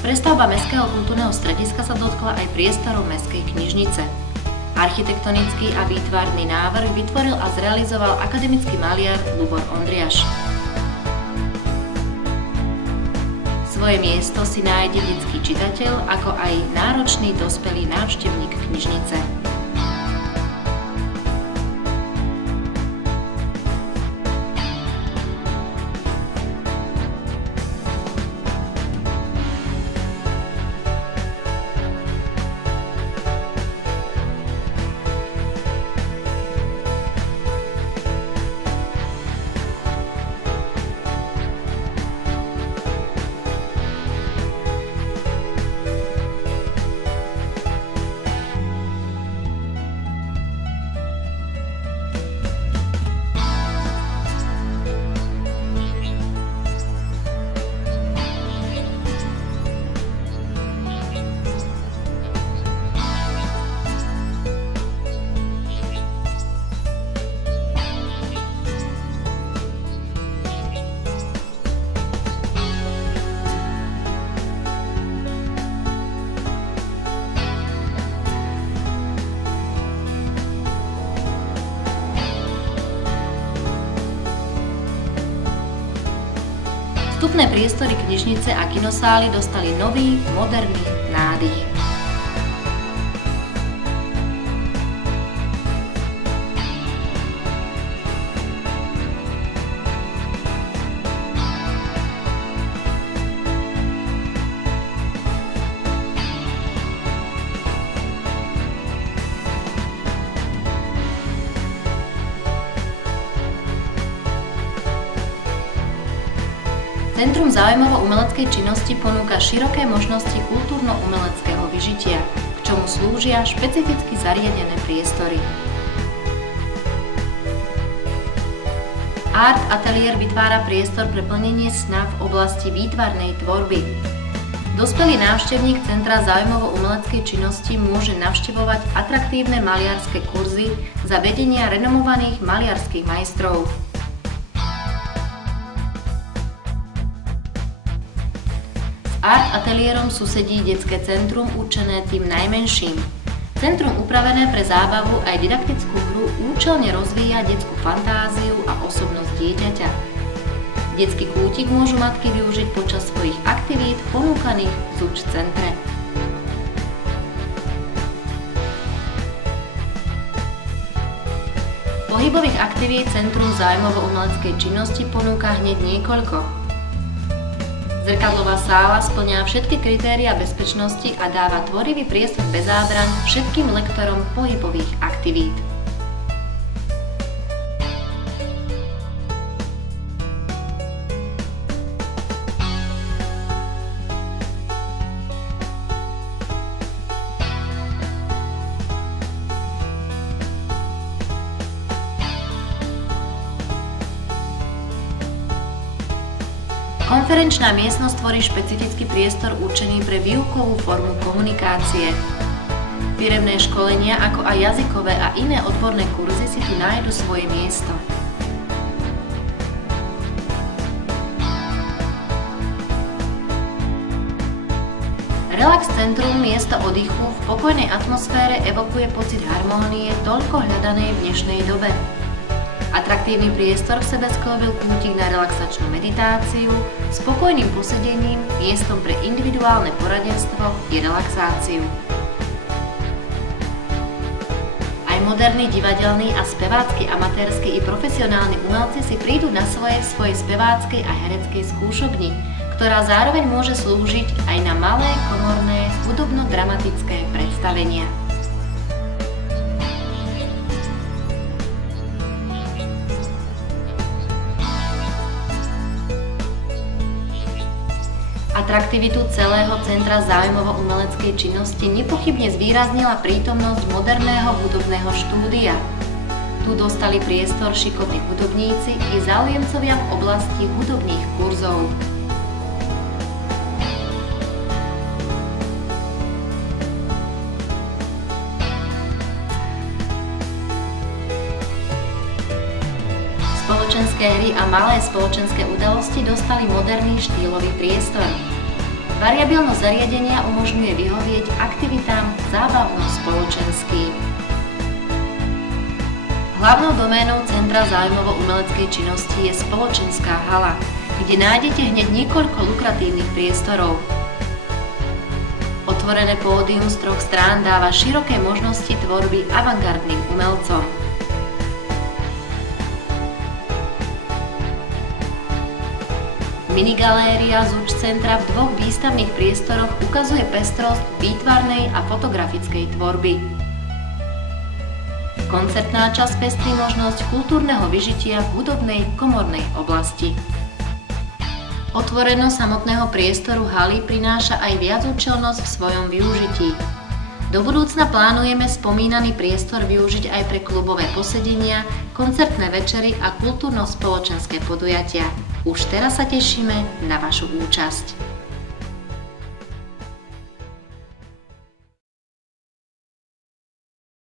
Prestavba Mestského kultúrneho strediska sa dotkla aj priestorov Mestskej knižnice. Architektonický a výtvarný návrh vytvoril a zrealizoval akademický maliar Ľubor Ondriaš. Svoje miesto si nájde detský čitateľ, ako aj náročný dospelý návštevník knižnice. Vstupné priestory knižnice a kinosály dostali nový, moderný nádych. Centrum záujmovo-umeleckej činnosti ponúka široké možnosti kultúrno-umeleckého vyžitia, k čomu slúžia špecificky zariadené priestory. Art Atelier vytvára priestor pre plnenie sna v oblasti výtvarnej tvorby. Dospelý návštevník Centra záujmovo-umeleckej činnosti môže navštevovať atraktívne maliarske kurzy za vedenia renomovaných maliarských majstrov. Art Ateliérom susedí detské centrum určené tým najmenším. Centrum upravené pre zábavu aj didaktickú hru účelne rozvíja detskú fantáziu a osobnosť dieťaťa. Detský kútik môžu matky využiť počas svojich aktivít ponúkaných v ZUČ centre. Pohybových aktivít Centrum záujmovo-umeleckej činnosti ponúka hneď niekoľko. Zrkadlová sála spĺňa všetky kritériá bezpečnosti a dáva tvorivý priestor bez zábran všetkým lektorom pohybových aktivít. Konferenčná miestnosť tvorí špecifický priestor určený pre výukovú formu komunikácie. Firemné školenia, ako aj jazykové a iné odborné kurzy si tu nájdu svoje miesto. Relax centrum, miesto oddychu v pokojnej atmosfére evokuje pocit harmónie toľko hľadanej v dnešnej dobe. Atraktívny priestor v sebe sklobil kútik na relaxačnú meditáciu, spokojným posedením, miestom pre individuálne poradenstvo i relaxáciu. Aj moderní divadelní a spevácky amatérsky i profesionálni umelci si prídu na svoje v svojej speváckej a hereckej skúšobni, ktorá zároveň môže slúžiť aj na malé komorné hudobno-dramatické predstavenia. Atraktivitu celého Centra záujmovo-umeleckej činnosti nepochybne zvýraznila prítomnosť moderného hudobného štúdia. Tu dostali priestor šikovní hudobníci i záujemcovia v oblasti hudobných kurzov. Spoločenské hry a malé spoločenské udalosti dostali moderný štýlový priestor. Variabilnosť zariadenia umožňuje vyhovieť aktivitám zábavno-spoločenským. Hlavnou doménou Centra záujmovo-umeleckej činnosti je spoločenská hala, kde nájdete hneď niekoľko lukratívnych priestorov. Otvorené pódium z 3 strán dáva široké možnosti tvorby avantgardným umelcom. Minigaléria ZUČ centra v 2 výstavných priestoroch ukazuje pestrosť výtvarnej a fotografickej tvorby. Koncertná časť pestrí možnosť kultúrneho vyžitia v hudobnej komornej oblasti. Otvorenosť samotného priestoru haly prináša aj viacúčelnosť v svojom využití. Do budúcna plánujeme spomínaný priestor využiť aj pre klubové posedenia, koncertné večery a kultúrno-spoločenské podujatia. Už teraz sa tešíme na vašu účasť.